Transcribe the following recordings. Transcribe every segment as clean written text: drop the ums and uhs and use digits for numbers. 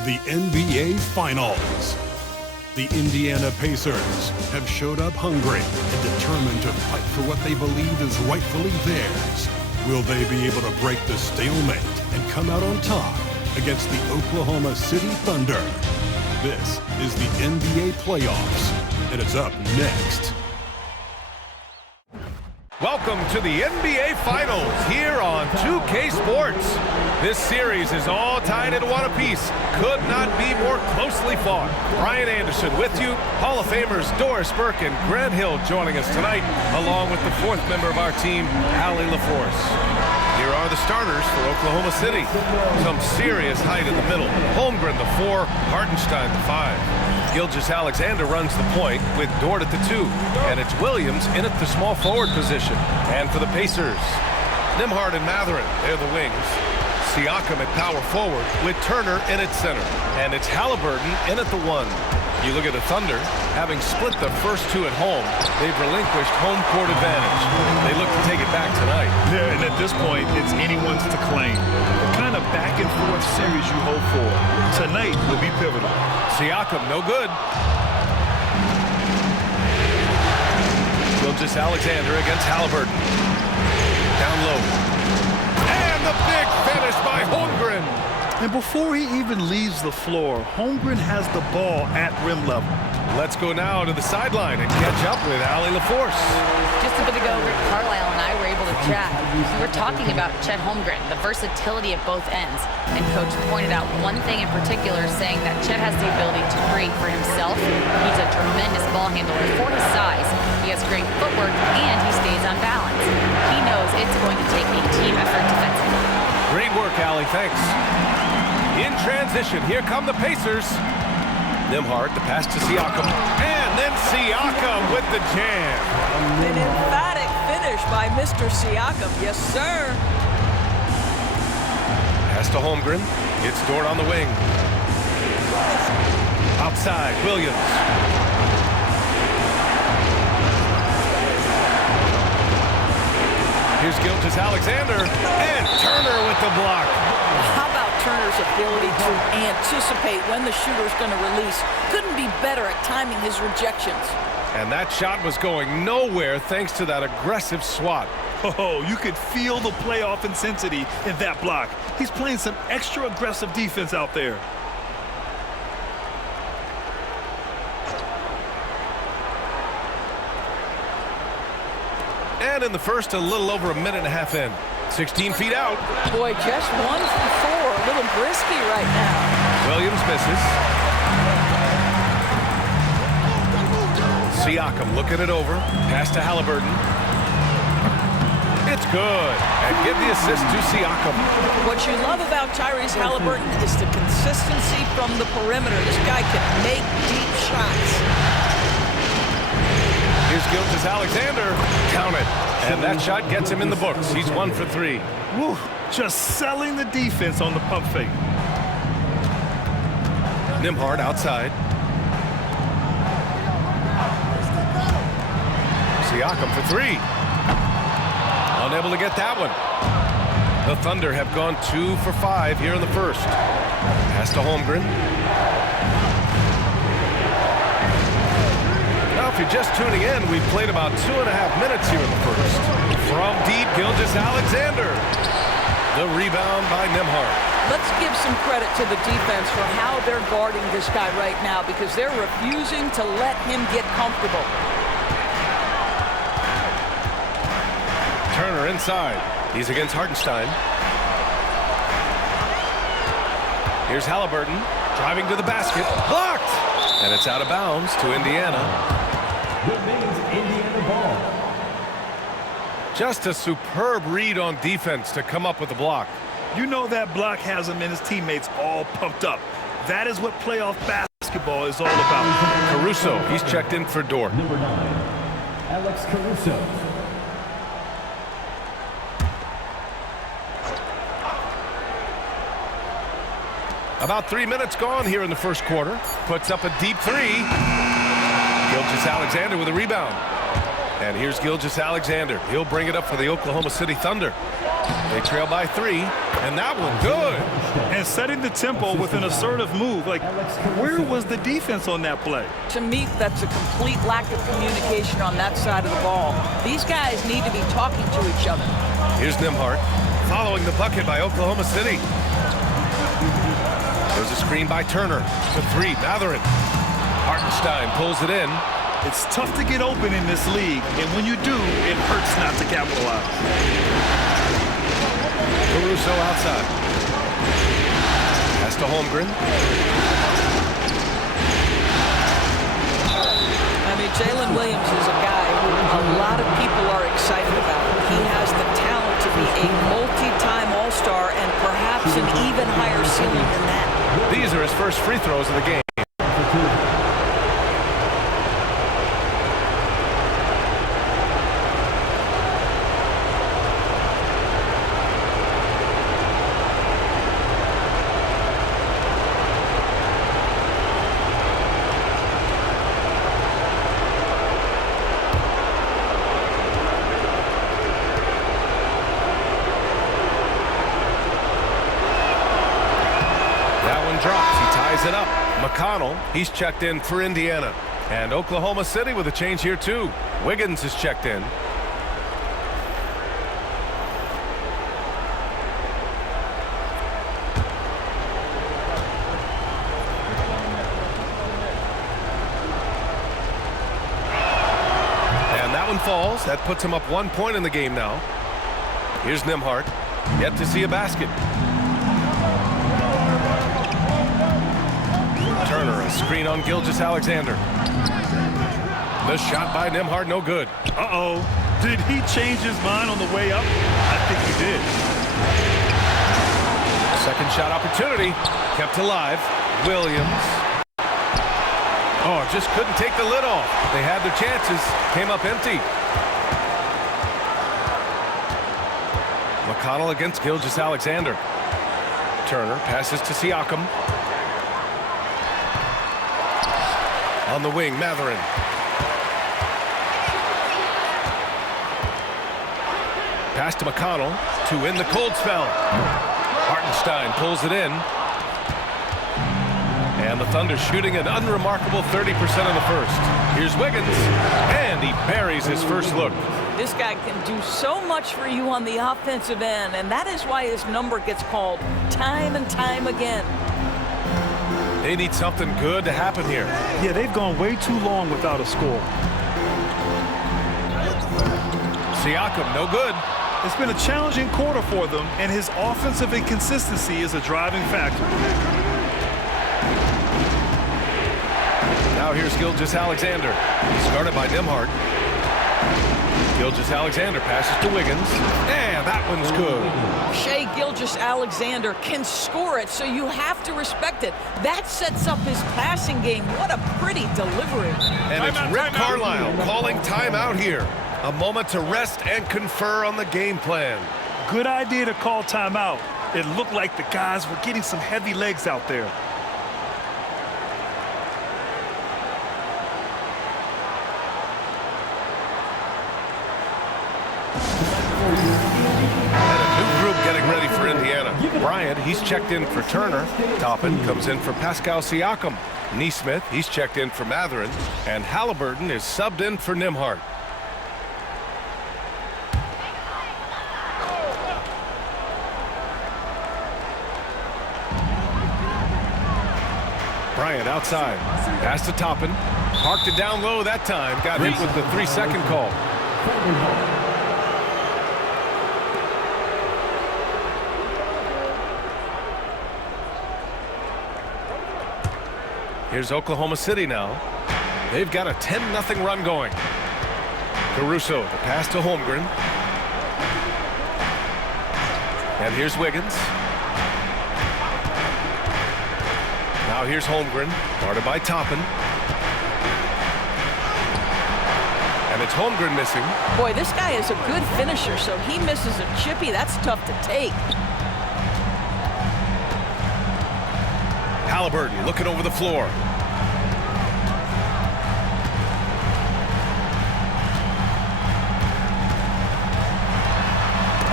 of the NBA Finals. The Indiana Pacers have showed up hungry and determined to fight for what they believe is rightfully theirs. Will they be able to break the stalemate and come out on top against the Oklahoma City Thunder? This is the NBA Playoffs, and it's up next. Welcome to the NBA Finals here on 2K Sports. This series is all tied into one apiece. Could not be more closely fought. Brian Anderson with you. Hall of Famers Doris Burke and Grant Hill joining us tonight, along with the fourth member of our team, Allie LaForce. Here are the starters for Oklahoma City. Some serious height in the middle. Holmgren the 4, Hartenstein the 5. Gilgeous-Alexander runs the point with Dort at the 2. And it's Williams in at the small forward position. And for the Pacers, Nembhard and Mathurin, they're the wings. Siakam at power forward with Turner in at center. And it's Haliburton in at the 1. You look at the Thunder, having split the first 2 at home, they've relinquished home court advantage. They look to take it back tonight. Yeah, and at this point, it's anyone's to claim. The kind of back-and-forth series you hope for. Tonight will be pivotal. Siakam, no good. Gilgeous-Alexander against Haliburton. Down low. And the big finish by Holmgren. And before he even leaves the floor, Holmgren has the ball at rim level. Let's go now to the sideline and catch up with Allie LaForce. Just a bit ago, Rick Carlisle and I were able to chat. We were talking about Chet Holmgren, the versatility at both ends. And Coach pointed out one thing in particular, saying that Chet has the ability to create for himself. He's a tremendous ball handler for his size. He has great footwork, and he stays on balance. He knows it's going to take a team effort defensively. Great work, Allie. Thanks. In transition, here come the Pacers. Nembhard, the pass to Siakam. And then Siakam with the jam. An emphatic finish by Mr. Siakam. Yes, sir. Pass to Holmgren. It's Dort on the wing. Outside, Williams. Here's Gilgeous-Alexander. And Turner with the block. How about Turner's ability to anticipate when the shooter's going to release? Couldn't be better at timing his rejections. And that shot was going nowhere thanks to that aggressive swat. Oh, you could feel the playoff intensity in that block. He's playing some extra aggressive defense out there. And in the first, a little over a minute and a half in. 16 feet out. Boy, just 1 for 4. A little brisky right now. Williams misses. Siakam looking it over. Pass to Haliburton. It's good. And give the assist to Siakam. What you love about Tyrese Haliburton is the consistency from the perimeter. This guy can make deep shots. Here's Gilgeous-Alexander. Count it. And that shot gets him in the books. He's 1 for 3. Woo, just selling the defense on the pump fake. Nembhard outside. Siakam for 3. Unable to get that one. The Thunder have gone 2 for 5 here in the first. Pass to Holmgren. Now, if you're just tuning in, we've played about 2.5 minutes here in the first. From deep, Gilgeous-Alexander. The rebound by Nembhard. Let's give some credit to the defense for how they're guarding this guy right now, because they're refusing to let him get comfortable. Turner inside. He's against Hartenstein. Here's Haliburton driving to the basket. Blocked! And it's out of bounds to Indiana. Remains Indiana ball. Just a superb read on defense to come up with the block. You know that block has him and his teammates all pumped up. That is what playoff basketball is all about. Caruso, he's checked in for Dort. Number 9, Alex Caruso. About 3 minutes gone here in the first quarter. Puts up a deep 3. Gilgeous-Alexander with a rebound. And here's Gilgeous-Alexander. He'll bring it up for the Oklahoma City Thunder. They trail by 3. And that one good. And setting the tempo with an assertive move. Like, where was the defense on that play? To me, that's a complete lack of communication on that side of the ball. These guys need to be talking to each other. Here's Nembhard following the bucket by Oklahoma City. There's a screen by Turner. To three, Mathurin. Hartenstein pulls it in. It's tough to get open in this league, and when you do, it hurts not to capitalize. Caruso outside. Pass to Holmgren. I mean, Jalen Williams is a guy who a lot of people are excited about. He has the talent to be a multi-time All-Star and perhaps an even higher ceiling than that. These are his first free throws of the game. Drops. He ties it up. McConnell, he's checked in for Indiana. And Oklahoma City with a change here too. Wiggins is checked in. And that one falls. That puts him up 1 point in the game now. Here's Nembhard. Yet to see a basket. Turner, a screen on Gilgeous-Alexander. The shot by Nembhard, no good. Uh-oh. Did he change his mind on the way up? I think he did. Second shot opportunity. Kept alive. Williams. Oh, just couldn't take the lid off. They had their chances. Came up empty. McConnell against Gilgeous-Alexander. Turner passes to Siakam. On the wing, Mathurin. Pass to McConnell to end the cold spell. Hartenstein pulls it in. And the Thunder shooting an unremarkable 30% in the first. Here's Wiggins, and he buries his first look. This guy can do so much for you on the offensive end, and that is why his number gets called time and time again. They need something good to happen here. Yeah, they've gone way too long without a score. Siakam, no good. It's been a challenging quarter for them, and his offensive inconsistency is a driving factor. Now here's Gilgeous-Alexander. Started by Nembhard. Gilgeous-Alexander passes to Wiggins. And that one's good. Shai Gilgeous-Alexander can score it, so you have to respect it. That sets up his passing game. What a pretty delivery. And it's Rick Carlisle calling timeout here. A moment to rest and confer on the game plan. Good idea to call timeout. It looked like the guys were getting some heavy legs out there. Bryant, he's checked in for Turner. Toppin comes in for Pascal Siakam. Nesmith, he's checked in for Mathurin. And Haliburton is subbed in for Nembhard. Bryant outside. Pass to Toppin. Parked it down low that time. Got hit with the 3-second call. Here's Oklahoma City now. They've got a 10-0 run going. Caruso, the pass to Holmgren. And here's Wiggins. Now here's Holmgren, guarded by Toppin. And it's Holmgren missing. Boy, this guy is a good finisher, so he misses a chippy. That's tough to take. Haliburton looking over the floor.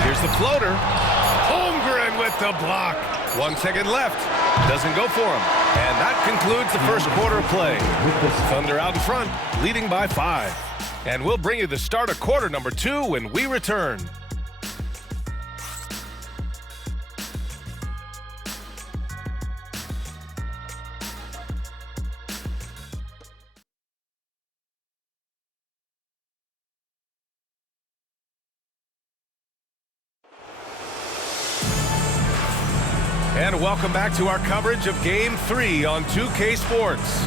Here's the floater. Holmgren in with the block. 1 second left. Doesn't go for him. And that concludes the first quarter of play. Thunder out in front, leading by 5. And we'll bring you the start of quarter number 2 when we return. And welcome back to our coverage of Game 3 on 2K Sports.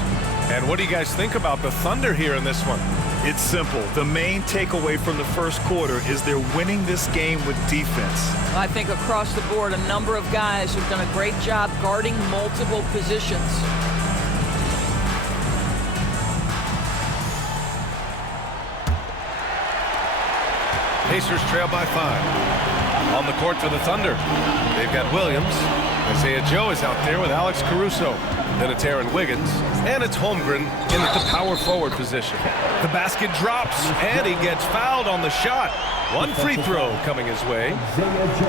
And what do you guys think about the Thunder here in this one? It's simple. The main takeaway from the first quarter is they're winning this game with defense. I think across the board, a number of guys have done a great job guarding multiple positions. Pacers trail by 5. On the court for the Thunder, they've got Williams. Isaiah Joe is out there with Alex Caruso. Then it's Aaron Wiggins, and it's Holmgren in the power forward position. The basket drops, and he gets fouled on the shot. One free throw coming his way.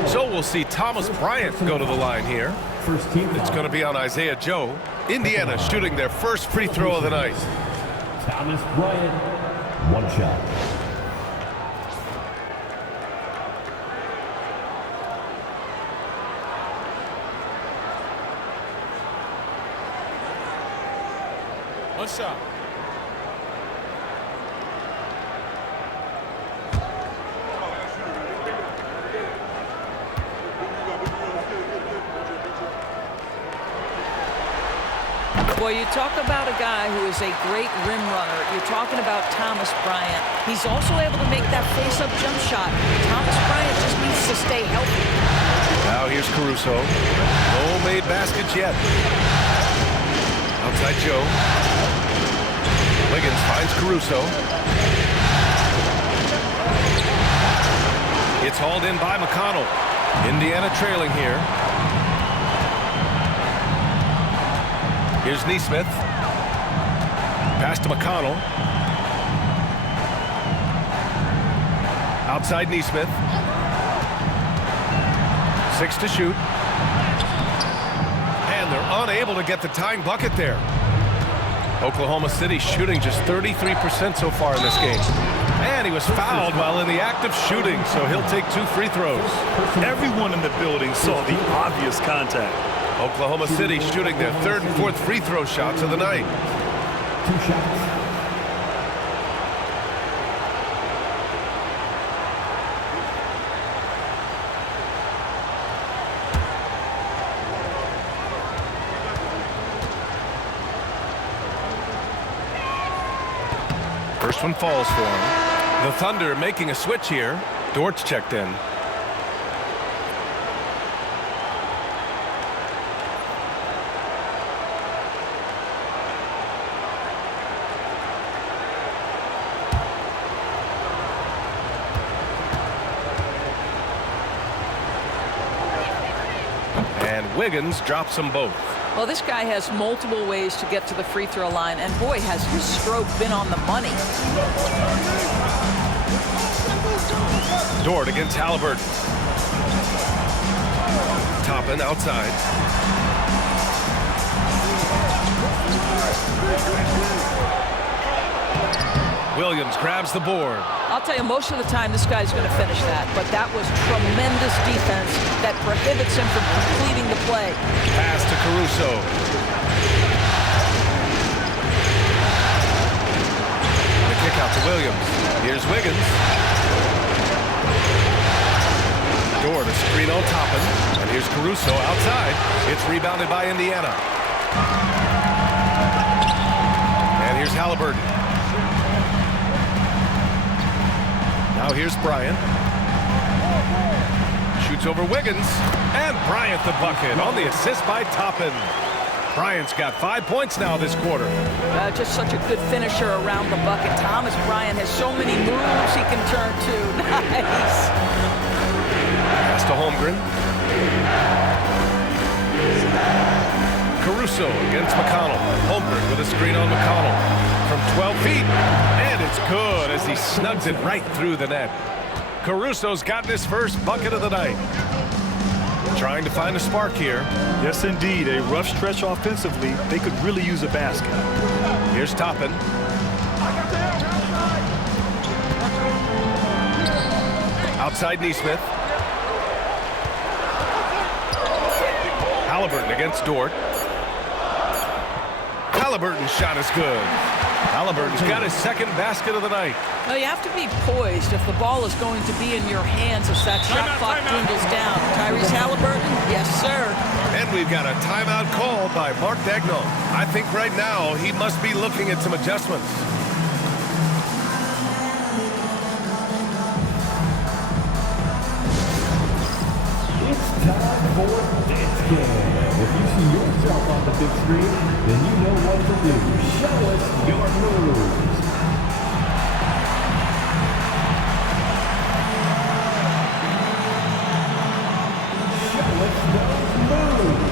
So we'll see Thomas Bryant go to the line here. It's going to be on Isaiah Joe. Indiana shooting their first free throw of the night. Thomas Bryant, one shot. What's up? Boy, you talk about a guy who is a great rim runner. You're talking about Thomas Bryant. He's also able to make that face-up jump shot. Thomas Bryant just needs to stay healthy. Now here's Caruso. No made baskets yet. Outside Joe. Wiggins finds Caruso. It's hauled in by McConnell. Indiana trailing here. Here's Nesmith. Pass to McConnell. Outside Nesmith. 6 to shoot. And they're unable to get the tying bucket there. Oklahoma City shooting just 33% so far in this game. And he was fouled while in the act of shooting, so he'll take 2 free throws. Everyone in the building saw the obvious contact. Oklahoma City shooting their 3rd and 4th free throw shots of the night. 2 shots. First one falls for him. The Thunder making a switch here. Dort's checked in. And Wiggins drops them both. Well, this guy has multiple ways to get to the free throw line, and boy, has his stroke been on the money. Dort against Haliburton. Toppin outside. Williams grabs the board. I'll tell you, most of the time this guy's going to finish that, but that was tremendous defense that prohibits him from completing the play. Pass to Caruso. The kick out to Williams. Here's Wiggins. Dort a screen on Toppin. And here's Caruso outside. It's rebounded by Indiana. And here's Haliburton. Now here's Bryant. Shoots over Wiggins. And Bryant the bucket on the assist by Toppin. Bryant's got 5 points now this quarter. Just such a good finisher around the bucket. Thomas Bryant has so many moves he can turn to. Nice. Pass to Holmgren. Caruso against McConnell. Holmgren with a screen on McConnell from 12 feet. And it's good as he snugs it right through the net. Caruso's gotten his first bucket of the night. Trying to find a spark here. Yes, indeed. A rough stretch offensively. They could really use a basket. Here's Toppin. Outside Nesmith. Haliburton against Dort. Haliburton's shot is good. Haliburton's got his second basket of the night. Well, you have to be poised if the ball is going to be in your hands as that shot clock dwindles down. Tyrese Haliburton, yes, sir. And we've got a timeout called by Mark Daigneault. I think right now he must be looking at some adjustments. It's time for Dance Cam. If you see yourself on the big screen, then you know what to do. Show us your moves. Show us those moves.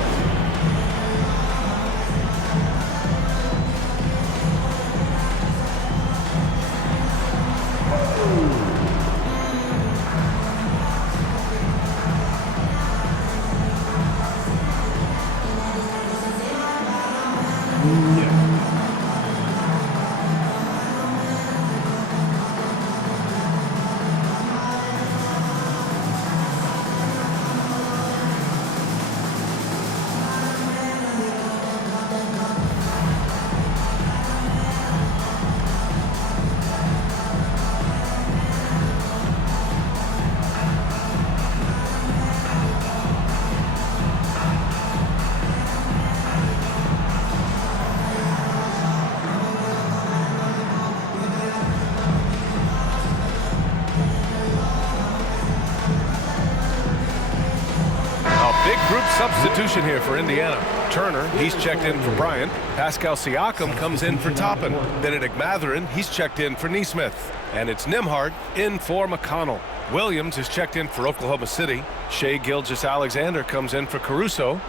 Substitution here for Indiana. Turner, he's checked in for Bryant. Pascal Siakam comes in for Toppin. Benedict Mathurin, he's checked in for Nesmith. And it's Nembhard in for McConnell. Williams is checked in for Oklahoma City. Shai Gilgeous-Alexander comes in for Caruso.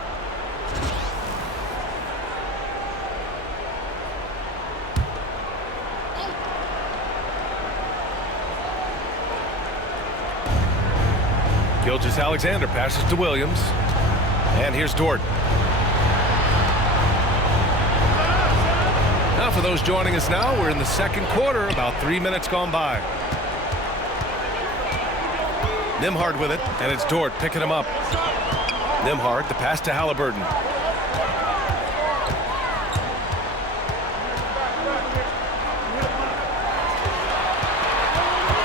Gilgeous-Alexander passes to Williams. And here's Dort. Now for those joining us now, we're in the second quarter, about 3 minutes gone by. Nembhard with it, and it's Dort picking him up. Nembhard, the pass to Haliburton.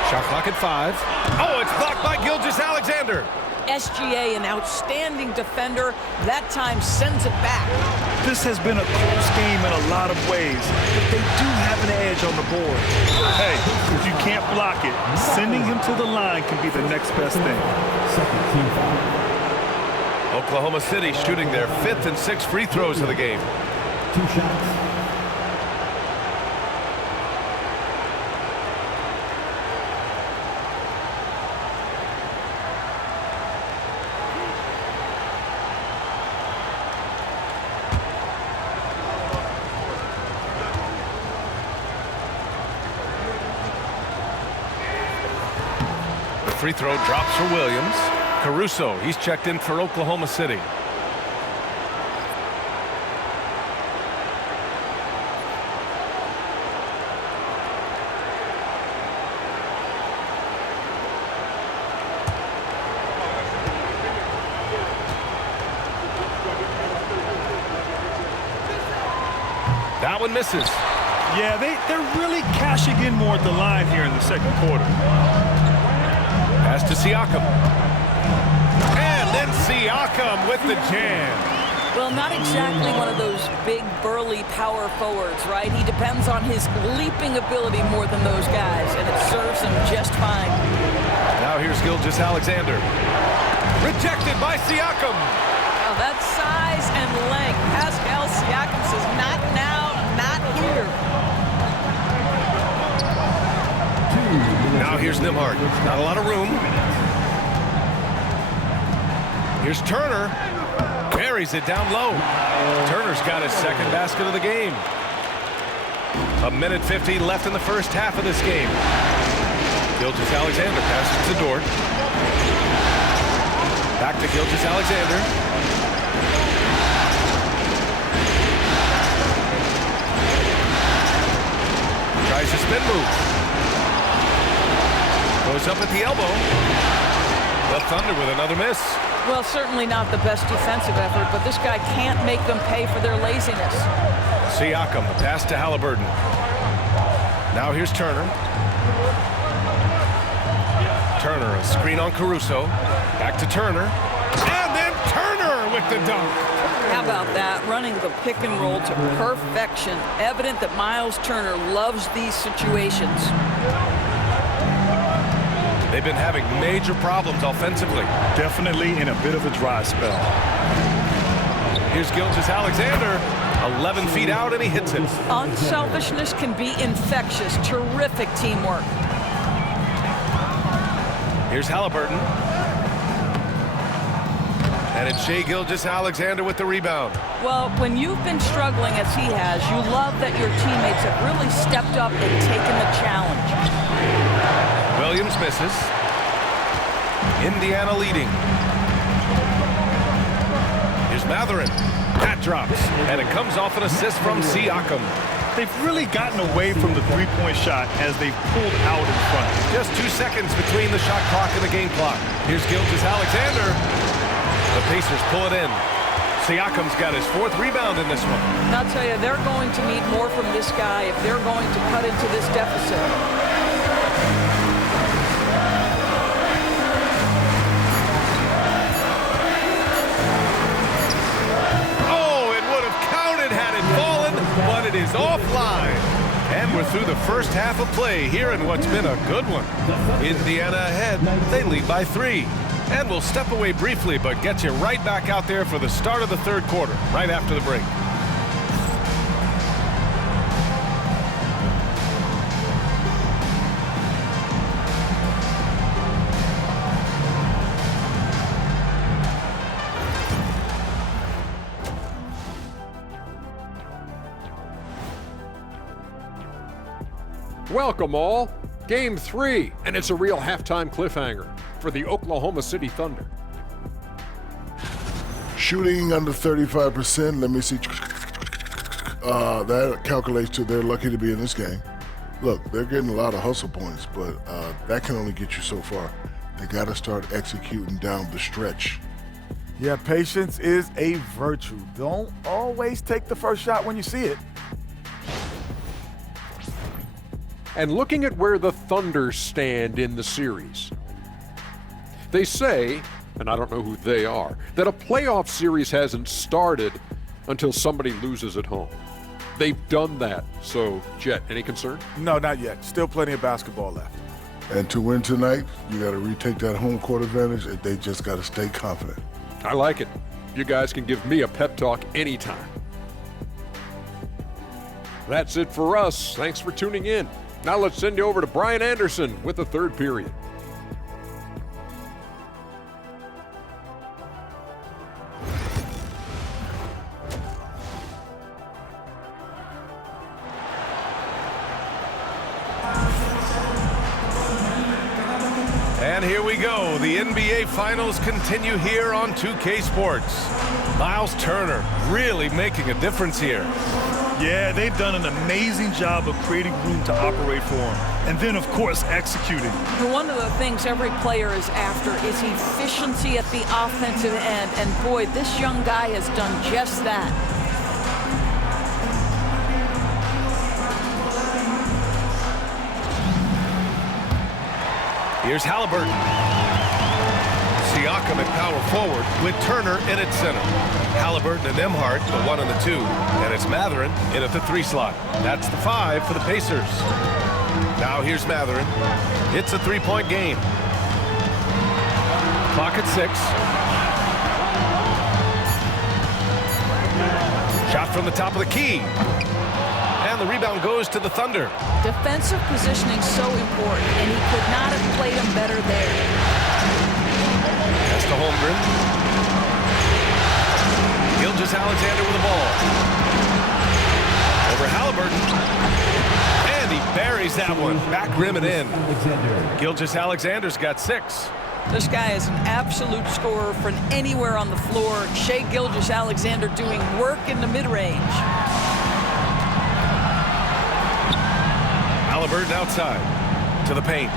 Shot clock at 5. Oh, it's blocked by Gilgeous-Alexander. SGA, an outstanding defender, that time sends it back. This has been a close game in a lot of ways, but they do have an edge on the board. Hey, if you can't block it, sending him to the line can be the next best thing. Oklahoma City shooting their 5th and 6th free throws of the game. 2 shots. Free throw drops for Williams. Caruso, he's checked in for Oklahoma City. That one misses. Yeah, they're really cashing in more at the line here in the second quarter. Pass to Siakam. And then Siakam with the jam. Well, not exactly one of those big, burly power forwards, right? He depends on his leaping ability more than those guys, and it serves him just fine. Now here's Gilgeous-Alexander. Rejected by Siakam. Now that size and length. Pascal Siakam says, not now, not here. Now here's Nembhard. Not a lot of room. Here's Turner. Carries it down low. Turner's got his second basket of the game. 1:50 left in the first half of this game. Gilgeous-Alexander passes to Dort. Back to Gilgeous-Alexander. Tries a spin move. Goes up at the elbow. The Thunder with another miss. Well, certainly not the best defensive effort, but this guy can't make them pay for their laziness. Siakam, the pass to Haliburton. Now here's Turner. Turner, a screen on Caruso. Back to Turner. And then Turner with the dunk. How about that? Running the pick and roll to perfection. Evident that Miles Turner loves these situations. They've been having major problems offensively. Definitely in a bit of a dry spell. Here's Gilgeous-Alexander. 11 feet out, and he hits it. Unselfishness can be infectious. Terrific teamwork. Here's Haliburton. And it's Shai Gilgeous-Alexander with the rebound. Well, when you've been struggling as he has, you love that your teammates have really stepped up and taken the challenge. Williams misses. Indiana leading. Here's Mathurin. That drops, and it comes off an assist from Siakam. They've really gotten away from the three-point shot as they've pulled out in front. Just 2 seconds between the shot clock and the game clock. Here's Gilgeous-Alexander. The Pacers pull it in. Siakam's got his 4th rebound in this one. And I'll tell you, they're going to need more from this guy if they're going to cut into this deficit. But it is offline. And we're through the first half of play here in what's been a good one. Indiana ahead. They lead by 3. And we'll step away briefly, but get you right back out there for the start of the 3rd quarter, right after the break. Welcome all. Game 3, and it's a real halftime cliffhanger for the Oklahoma City Thunder. Shooting under 35%. Let me see. That calculates to they're lucky to be in this game. Look, they're getting a lot of hustle points, but that can only get you so far. They got to start executing down the stretch. Yeah, patience is a virtue. Don't always take the first shot when you see it. And looking at where the Thunder stand in the series, they say, and I don't know who they are, that a playoff series hasn't started until somebody loses at home. They've done that. So, Jet, any concern? No, not yet. Still plenty of basketball left. And to win tonight, you got to retake that home court advantage, and they just got to stay confident. I like it. You guys can give me a pep talk anytime. That's it for us. Thanks for tuning in. Now let's send you over to Brian Anderson with the 3rd period. And here we go. The NBA Finals continue here on 2K Sports. Miles Turner really making a difference here. Yeah, they've done an amazing job of creating room to operate for him. And then, of course, executing. One of the things every player is after is efficiency at the offensive end. And boy, this young guy has done just that. Here's Haliburton. Siakam at power forward with Turner in at center. Haliburton and Nembhard, the 1 and the 2. And it's Mathurin in at the 3 slot. That's the 5 for the Pacers. Now here's Mathurin. It's a 3-point game. Clock at 6. Shot from the top of the key. And the rebound goes to the Thunder. Defensive positioning so important, and he could not have played him better there. That's to Holmgren. Gilgeous-Alexander with the ball. Over Haliburton. And he buries that one. Back rim and in. Gilgeous-Alexander's got 6. This guy is an absolute scorer from anywhere on the floor. Shai Gilgeous-Alexander doing work in the mid-range. Haliburton outside to the paint.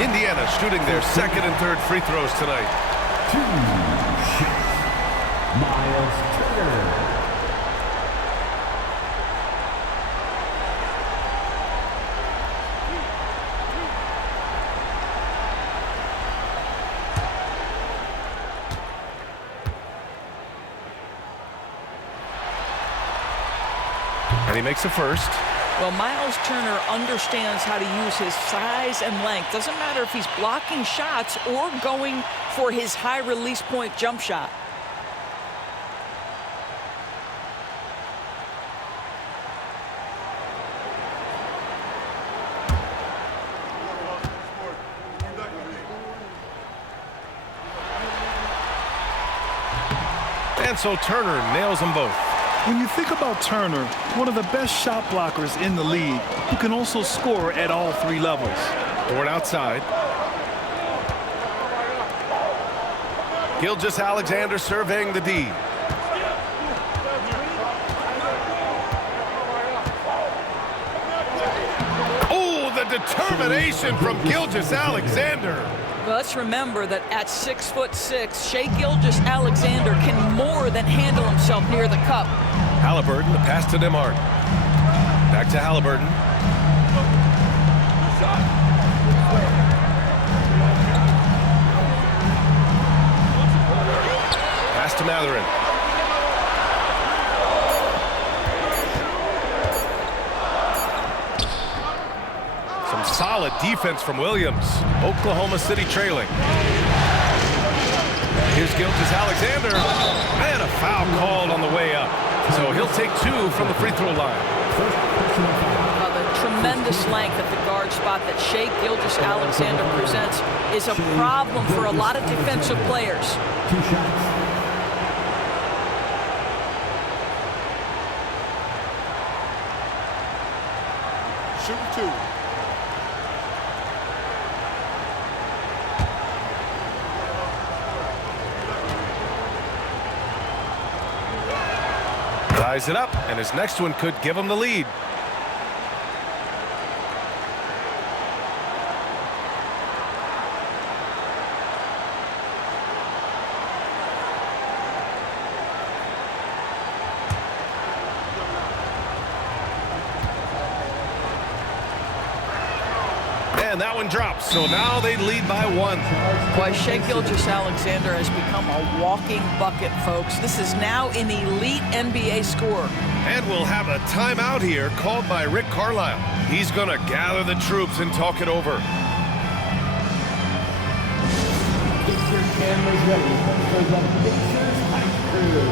Indiana shooting their second and third free throws tonight. 2 shots. Miles Turner. And he makes the first. Well, Miles Turner understands how to use his size and length. Doesn't matter if he's blocking shots or going for his high release point jump shot. And so Turner nails them both. When you think about Turner, one of the best shot blockers in the league, who can also score at all 3 levels. Board outside. Gilgeous-Alexander surveying the D. Oh, the determination from Gilgeous-Alexander. Well, let's remember that at 6'6", Shai Gilgeous-Alexander can more than handle himself near the cup. Haliburton, the pass to Nembhard. Back to Haliburton. Pass to Mathurin. Some solid defense from Williams. Oklahoma City trailing. Here's Gilgeous-Alexander. And a foul called on the way up. So he'll take 2 from the free throw line. The tremendous length at the guard spot that Shai Gilgeous-Alexander presents is a problem for a lot of defensive players. 2 shots. Shoot 2. Ties it up, and his next one could give him the lead. And that one drops, so now they lead by 1. Boy, Shai Gilgeous-Alexander has become a walking bucket, folks. This is now an elite NBA scorer. And we'll have a timeout here called by Rick Carlisle. He's going to gather the troops and talk it over. Get your cameras ready for the Pacers Hype Crew.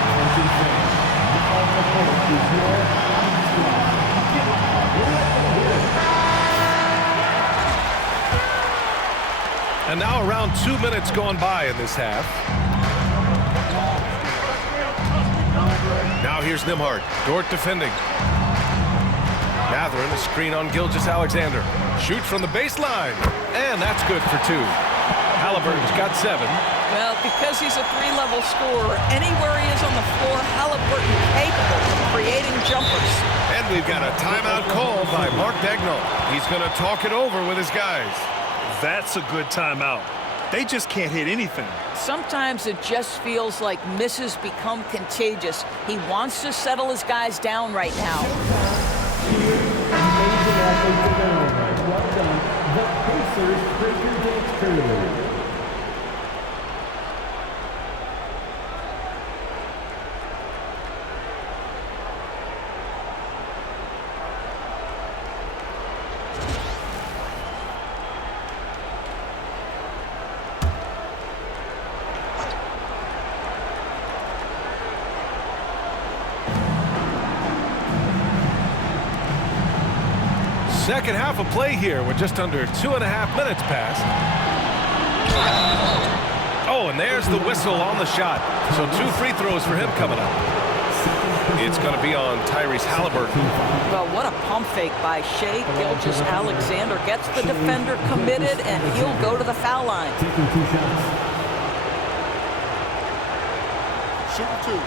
Attention fans, now the court is your Hype Squad. Get And now around 2 minutes gone by in this half. Now here's Nembhard. Dort defending. Mathurin, a screen on Gilgeous-Alexander. Shoots from the baseline. And that's good for 2. Haliburton's got 7. Well, because he's a 3-level scorer, anywhere he is on the floor, Haliburton capable of creating jumpers. And we've got a timeout called by Mark Daigneault. He's going to talk it over with his guys. That's a good timeout. They just can't hit anything. Sometimes it just feels like misses become contagious. He wants to settle his guys down right now. Amazing athletes in their own right. Welcome, the Pacers Breaker Dance Crew. Second half of play here with just under 2.5 minutes passed. Oh, and there's the whistle on the shot. So 2 free throws for him coming up. It's going to be on Tyrese Haliburton. Well, what a pump fake by Shai Gilgeous-Alexander. Gets the defender committed, and he'll go to the foul line. Taking 2 shots. Shoot 2.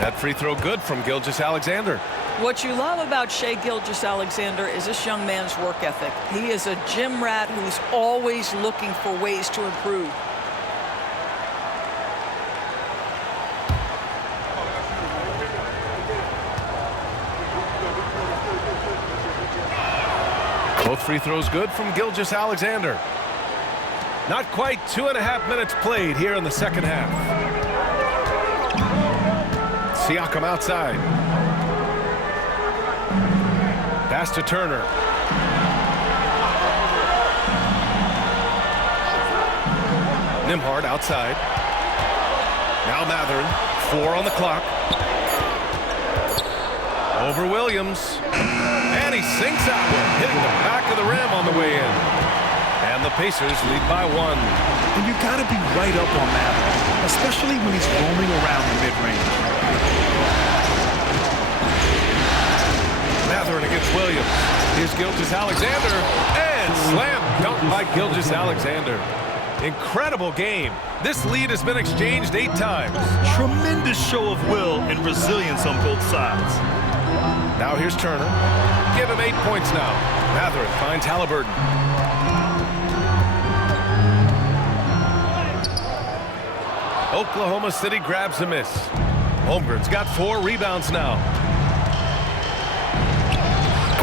That free throw good from Gilgeous-Alexander. What you love about Shai Gilgeous-Alexander is this young man's work ethic. He is a gym rat who's always looking for ways to improve. Both free throws good from Gilgeous-Alexander. Not quite 2.5 minutes played here in the second half. Siakam outside. Pass to Turner. Nembhard outside. Now Mathurin. 4 on the clock. Over Williams. And he sinks that one, hitting the back of the rim on the way in. And the Pacers lead by 1. And you got to be right up on Mathurin, especially when he's roaming around the mid-range. Mathurin against Williams. Here's Gilgeous-Alexander. And slam dunk by Gilgeous-Alexander. Incredible game. This lead has been exchanged 8 times. Tremendous show of will and resilience on both sides. Now here's Turner. Give him 8 points now. Mathurin finds Haliburton. Oklahoma City grabs a miss. Holmgren's got 4 rebounds now.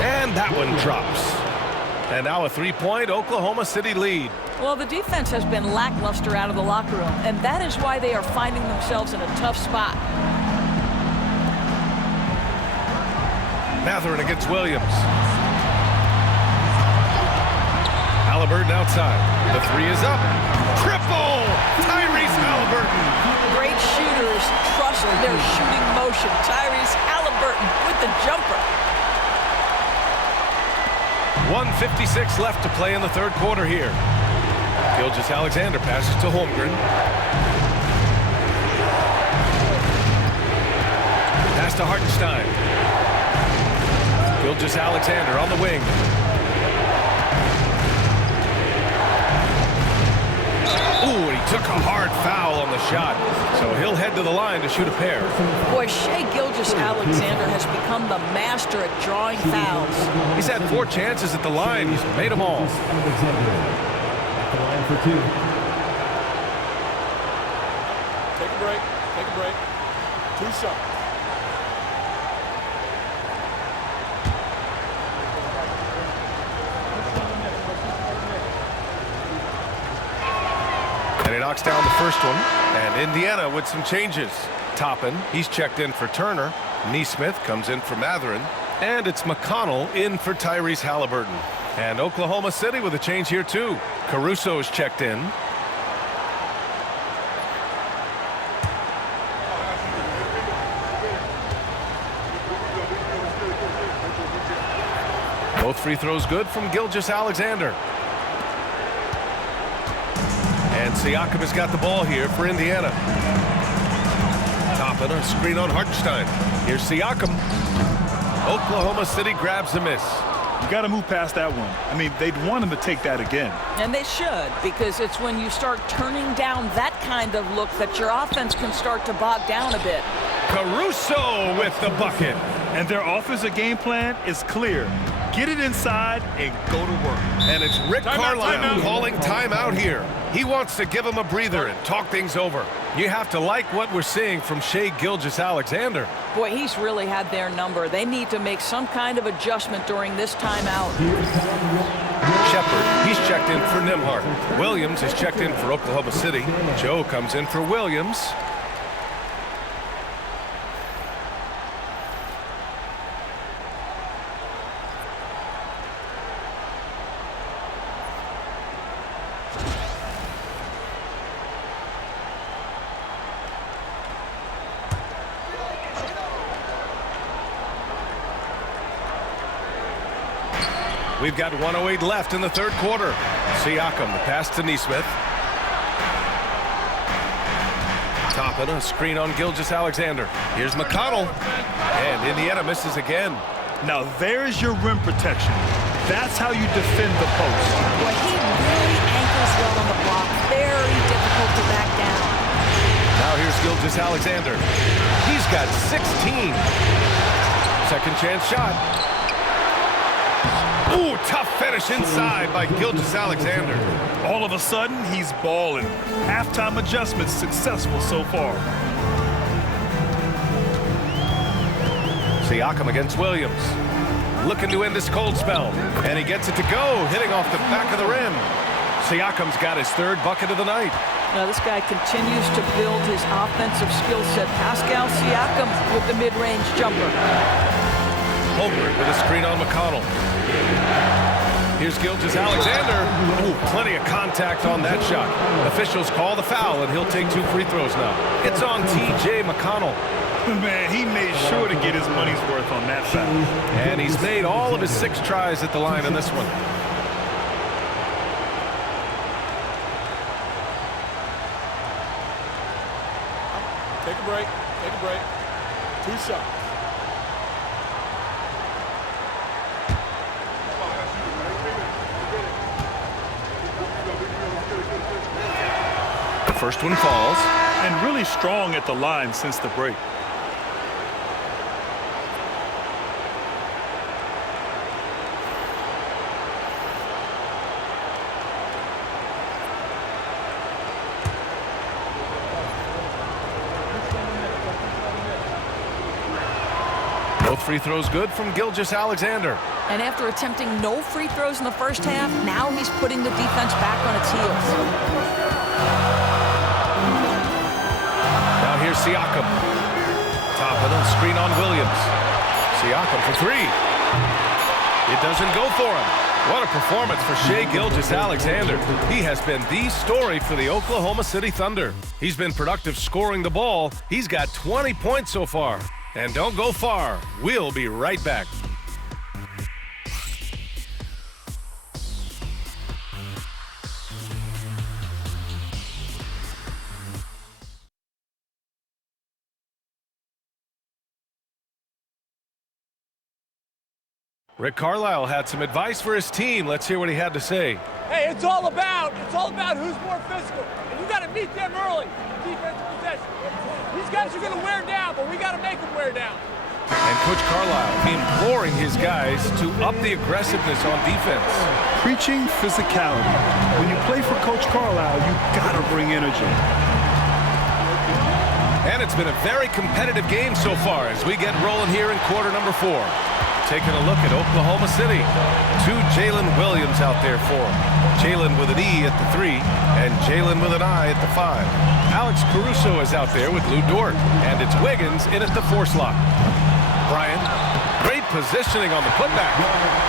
And that one drops. And now a 3-point Oklahoma City lead. Well, the defense has been lackluster out of the locker room, and that is why they are finding themselves in a tough spot. Mathurin against Williams. Haliburton outside. The 3 is up. Triple! Tyrese Haliburton. Great shooters trust their shooting motion. Tyrese Haliburton with the jumper. 1:56 left to play in the third quarter here. Gilgeous-Alexander passes to Holmgren. Pass to Hartenstein. Gilgeous-Alexander on the wing. Ooh, and he took a hard foul on the shot. So he'll head to the line to shoot a pair. Boy, Shai Gilgeous-Alexander has become the master at drawing fouls. He's had 4 chances at the line. He's made them all. Alexander at the line for 2. Take a break. Take a break. 2 shots. And he knocks down the first one. And Indiana with some changes. Toppin, he's checked in for Turner. Nesmith comes in for Mathurin. And it's McConnell in for Tyrese Haliburton. And Oklahoma City with a change here too. Caruso's checked in. Both free throws good from Gilgeous-Alexander. And Siakam has got the ball here for Indiana. Toppin, a screen on Hartenstein. Here's Siakam. Oklahoma City grabs a miss. You got to move past that one. I mean, they'd want him to take that again. And they should, because it's when you start turning down that kind of look that your offense can start to bog down a bit. Caruso with the bucket. And their offensive game plan is clear. Get it inside and go to work. And it's Rick Carlisle calling timeout here. He wants to give him a breather and talk things over. You have to like what we're seeing from Shai Gilgeous-Alexander. Boy, he's really had their number. They need to make some kind of adjustment during this timeout. Shepard, he's checked in for Nembhard. Williams is checked in for Oklahoma City. Joe comes in for Williams. We've got 1:08 left in the third quarter. Siakam, the pass to Nesmith. Toppin, a screen on Gilgeous-Alexander. Here's McConnell. And Indiana misses again. Now there's your rim protection. That's how you defend the post. Boy, he really anchors well on the block. Very difficult to back down. Now here's Gilgeous-Alexander. He's got 16. Second chance shot. Ooh, tough finish inside by Gilgeous-Alexander. All of a sudden, he's balling. Halftime adjustments successful so far. Siakam against Williams. Looking to end this cold spell. And he gets it to go, hitting off the back of the rim. Siakam's got his third bucket of the night. Now this guy continues to build his offensive skill set. Pascal Siakam with the mid-range jumper. Holmgren with a screen on McConnell. Here's Gilgeous-Alexander. Ooh, plenty of contact on that shot. Officials call the foul, and he'll take 2 free throws now. It's on T.J. McConnell. Man, he made sure to get his money's worth on that foul. And he's made all of his 6 tries at the line in this one. Take a break. Take a break. 2 shots. The first one falls. And really strong at the line since the break. Both free throws good from Gilgeous-Alexander. And after attempting no free throws in the first half, now he's putting the defense back on its heels. Now here's Siakam. Toppin and screen on Williams. Siakam for 3. It doesn't go for him. What a performance for Shai Gilgeous-Alexander. He has been the story for the Oklahoma City Thunder. He's been productive scoring the ball. He's got 20 points so far. And don't go far. We'll be right back. Rick Carlisle had some advice for his team. Let's hear what he had to say. Hey, it's all about who's more physical. And you got to meet them early. Defensive possession. These guys are going to wear down, but we got to make them wear down. And Coach Carlisle imploring his guys to up the aggressiveness on defense. Preaching physicality. When you play for Coach Carlisle, you got to bring energy. And it's been a very competitive game so far as we get rolling here in quarter number 4. Taking a look at Oklahoma City. 2 Jalen Williams out there for him. Jalen with an E at the 3 and Jalen with an I at the 5. Alex Caruso is out there with Lou Dort, and it's Wiggins in at the 4 slot. Bryant, great positioning on the putback.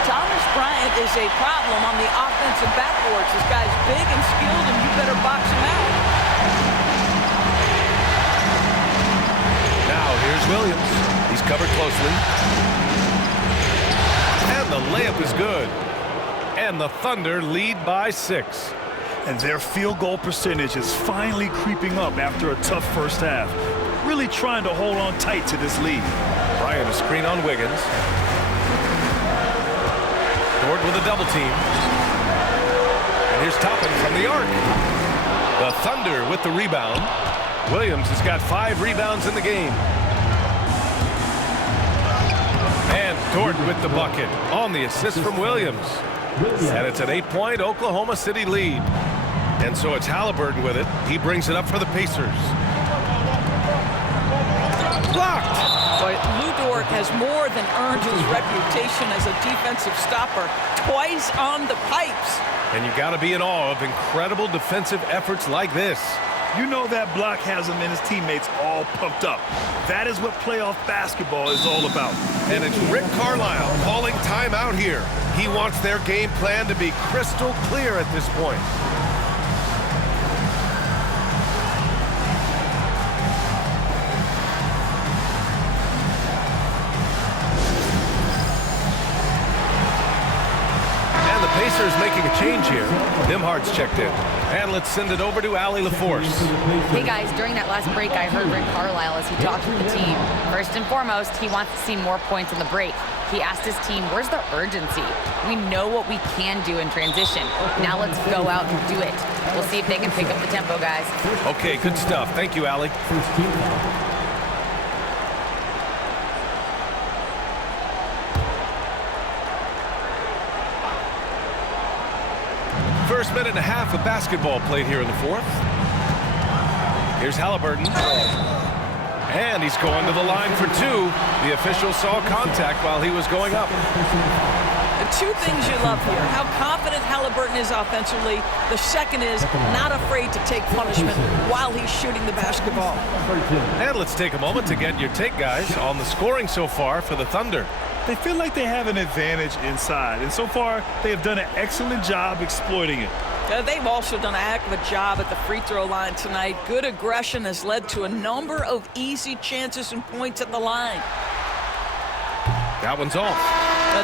Thomas Bryant is a problem on the offensive backboards. This guy's big and skilled, and you better box him out. Now here's Williams. He's covered closely. And the layup is good. And the Thunder lead by 6. And their field goal percentage is finally creeping up after a tough first half. Really trying to hold on tight to this lead. Bryant, a screen on Wiggins. Dort with a double team. And here's Toppin from the arc. The Thunder with the rebound. Williams has got 5 rebounds in the game. And Dort with the bucket on the assist from Williams. And it's an 8-point Oklahoma City lead. And so it's Haliburton with it. He brings it up for the Pacers. Blocked. But Lou Dort has more than earned his reputation as a defensive stopper. Twice on the pipes. And you got to be in awe of incredible defensive efforts like this. You know that block has him and his teammates all pumped up. That is what playoff basketball is all about. And it's Rick Carlisle calling timeout here. He wants their game plan to be crystal clear at this point. Pacers making a change here. Nimhard's checked in. And let's send it over to Allie LaForce. Hey guys, during that last break, I heard Rick Carlisle as he talked with the team. First and foremost, he wants to see more points on the break. He asked his team, where's the urgency? We know what we can do in transition. Now let's go out and do it. We'll see if they can pick up the tempo, guys. Okay, good stuff. Thank you, Allie. First minute and a half of basketball played here in the fourth. Here's Haliburton. And he's going to the line for two. The official saw contact while he was going up. Two things you love here. How confident Haliburton is offensively. The second is not afraid to take punishment while he's shooting the basketball. And let's take a moment to get your take, guys, on the scoring so far for the Thunder. They feel like they have an advantage inside, and so far they have done an excellent job exploiting it. They've also done a heck of a job at the free throw line tonight. Good aggression has led to a number of easy chances and points at the line. That one's off.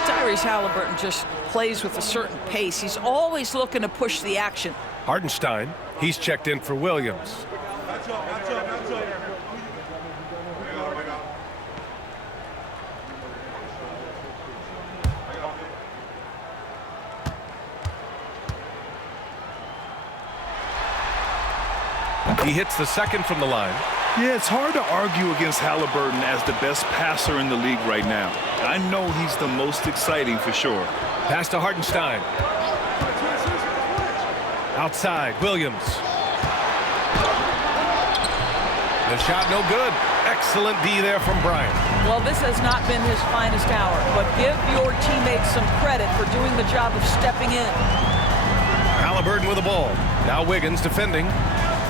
Tyrese Haliburton just plays with a certain pace. He's always looking to push the action. Hartenstein, he's checked in for Williams. He hits the second from the line. Yeah, it's hard to argue against Haliburton as the best passer in the league right now. I know he's the most exciting for sure. Pass to Hartenstein. Outside, Williams. The shot no good. Excellent D there from Bryant. Well, this has not been his finest hour, but give your teammates some credit for doing the job of stepping in. Haliburton with the ball. Now Wiggins defending.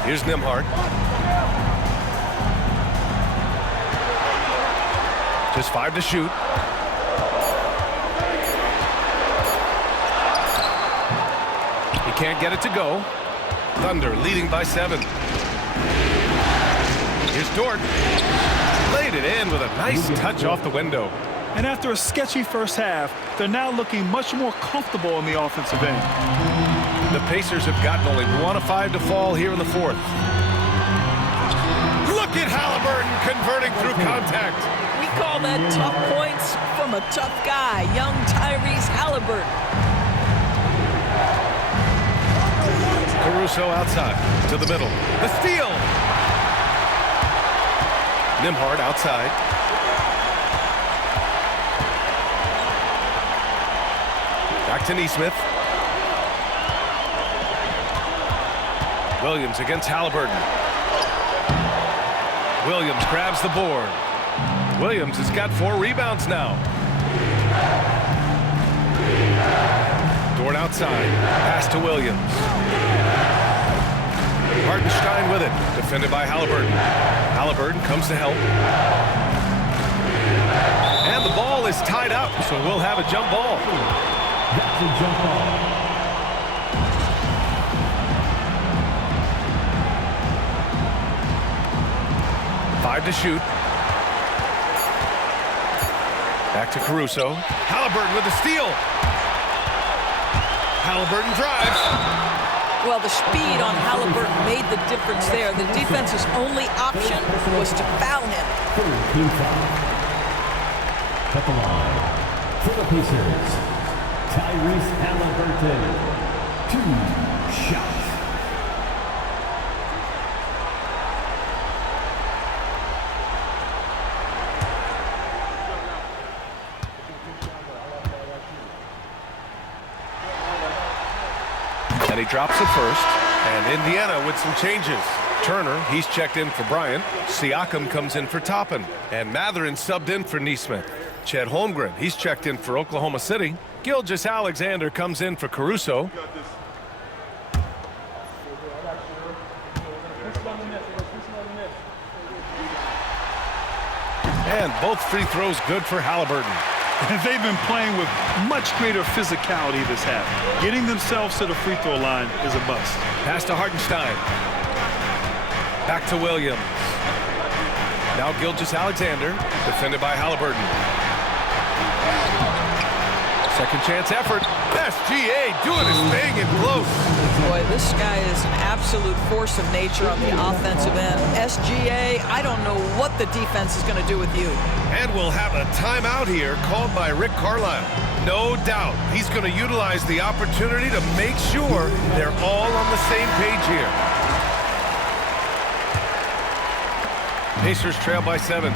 Here's Nimhard. Just 5 to shoot. He can't get it to go. Thunder leading by 7. Here's Dort. Laid it in with a nice touch off the window. And after a sketchy first half, they're now looking much more comfortable on the offensive end. The Pacers have gotten only 1 of 5 to fall here in the fourth. Look at Haliburton converting through contact. We call that tough points from a tough guy, young Tyrese Haliburton. Caruso outside to the middle. The steal. Nimhard outside. Back to Nesmith. Williams against Haliburton. Williams grabs the board. Williams has got 4 rebounds now. Dort outside. Pass to Williams. Hartenstein with it. Defended by Haliburton. Haliburton comes to help. And the ball is tied up, so we'll have a jump ball. That's a jump ball. 5 to shoot. Back to Caruso. Haliburton with the steal. Haliburton drives. Well, the speed on Haliburton made the difference there. The defense's only option was to foul him. At the line for the Pacers, Tyrese Haliburton, 2 shots. And he drops it first. And Indiana with some changes. Turner, he's checked in for Bryant. Siakam comes in for Toppin. And Mathurin subbed in for Nesmith. Chet Holmgren, he's checked in for Oklahoma City. Gilgeous-Alexander comes in for Caruso. And both free throws good for Haliburton. They've been playing with much greater physicality this half. Getting themselves to the free throw line is a bust. Pass to Hartenstein. Back to Williams. Now Gilgeous-Alexander, defended by Haliburton. Second chance effort. SGA doing his thing in close. Boy, this guy is an absolute force of nature on the offensive end. SGA, I don't know what the defense is going to do with you. And we'll have a timeout here called by Rick Carlisle. No doubt he's going to utilize the opportunity to make sure they're all on the same page here. Pacers trail by 7.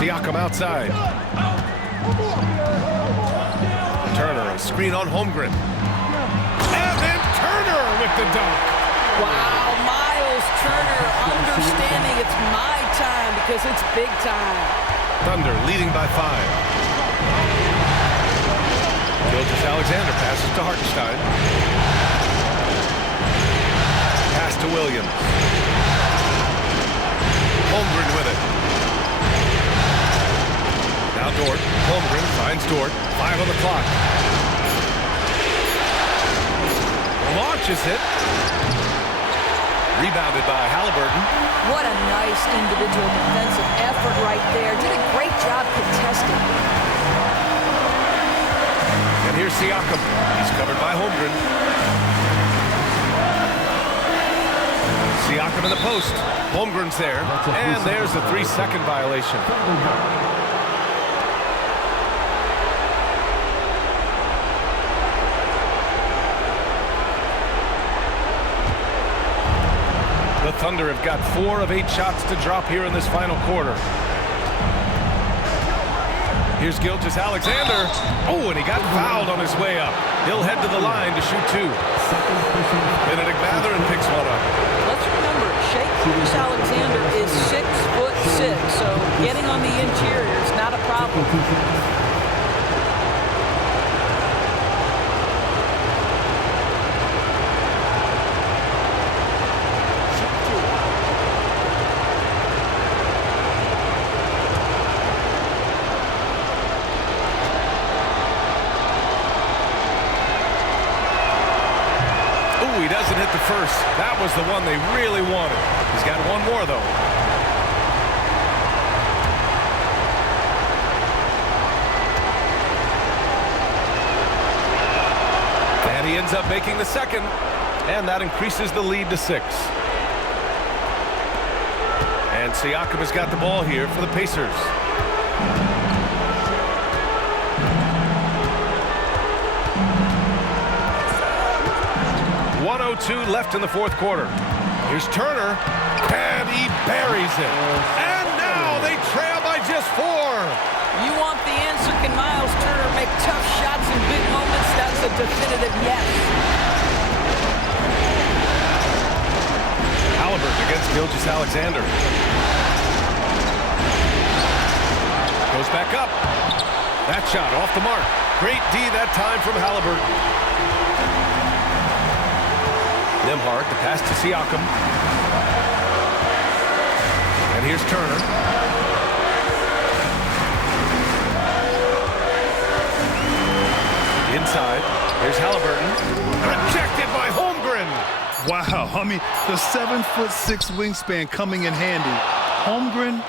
Siakam outside. Turner, a screen on Holmgren. And then Turner with the dunk. Wow, Miles Turner understanding it's my time because it's big time. Thunder leading by 5. Gilgeous-Alexander passes to Hartenstein. Pass to Williams. Holmgren with it. Now Dort. Holmgren finds Dort. 5 on the clock. Launches it. Rebounded by Haliburton. What a nice individual defensive effort right there. Did a great job contesting. And here's Siakam. He's covered by Holmgren. Siakam in the post. Holmgren's there. And there's a 3-second violation. The Thunder have got 4 of 8 shots to drop here in this final quarter. Here's Gilgeous-Alexander. Oh, and he got fouled on his way up. He'll head to the line to shoot 2. Benedict Mathurin picks one up. Let's remember, Shai Gilgeous-Alexander is 6'6", so getting on the interior is not a problem. He doesn't hit the first. That was the one they really wanted. He's got one more, though. And he ends up making the second. And that increases the lead to 6. And Siakam has got the ball here for the Pacers. 1:02 left in the fourth quarter. Here's Turner, and he buries it. And now they trail by just 4. You want the answer, can Miles Turner make tough shots in big moments? That's a definitive yes. Haliburton against Gilgeous-Alexander. Goes back up. That shot off the mark. Great D that time from Haliburton. Nembhard, the pass to Siakam. And here's Turner. Inside. Here's Haliburton. Rejected by Holmgren. Wow, I mean, the 7'6" wingspan coming in handy. Holmgren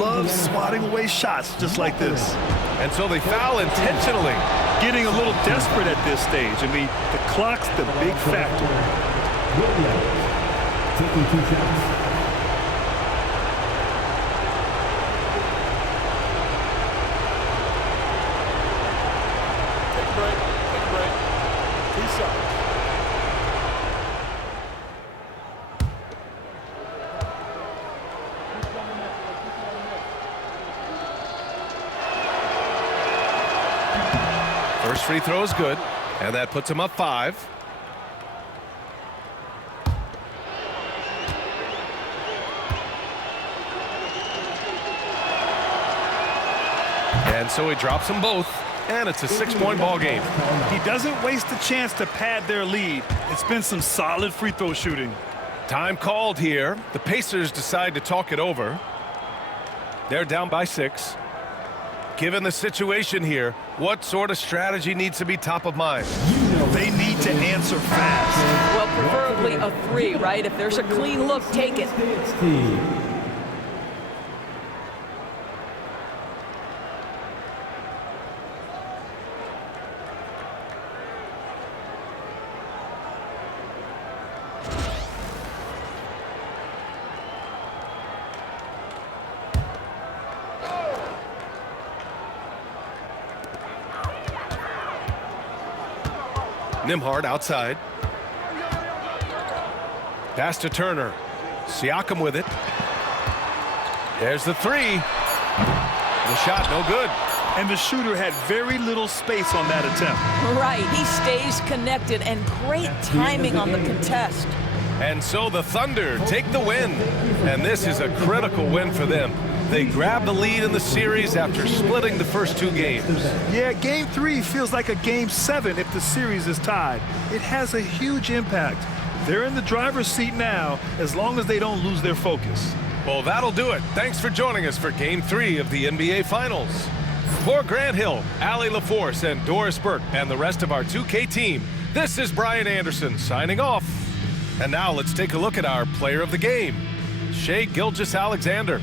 loves swatting away shots just like this. And so they foul intentionally. Getting a little desperate at this stage. I mean, the clock's the big factor. Taking 2 shots. Take a break. Take a break. 2 shots. First free throw is good, and that puts him up 5. And so he drops them both, and it's a 6-point ball game. He doesn't waste a chance to pad their lead. It's been some solid free throw shooting. Time called here. The Pacers decide to talk it over. They're down by 6. Given the situation here, what sort of strategy needs to be top of mind? They need to answer fast. Well, preferably a 3, right? If there's a clean look, take it. Nembhard outside. Pass to Turner. Siakam with it. There's the three. The shot, no good. And the shooter had very little space on that attempt. Right, he stays connected, and great timing on the contest. And so the Thunder take the win. And this is a critical win for them. They grab the lead in the series after splitting the first 2 games. Yeah, Game 3 feels like a Game 7 if the series is tied. It has a huge impact. They're in the driver's seat now, as long as they don't lose their focus. Well, that'll do it. Thanks for joining us for Game 3 of the NBA Finals. For Grant Hill, Allie LaForce, and Doris Burke, and the rest of our 2K team, this is Brian Anderson signing off. And now let's take a look at our player of the game, Shai Gilgeous-Alexander.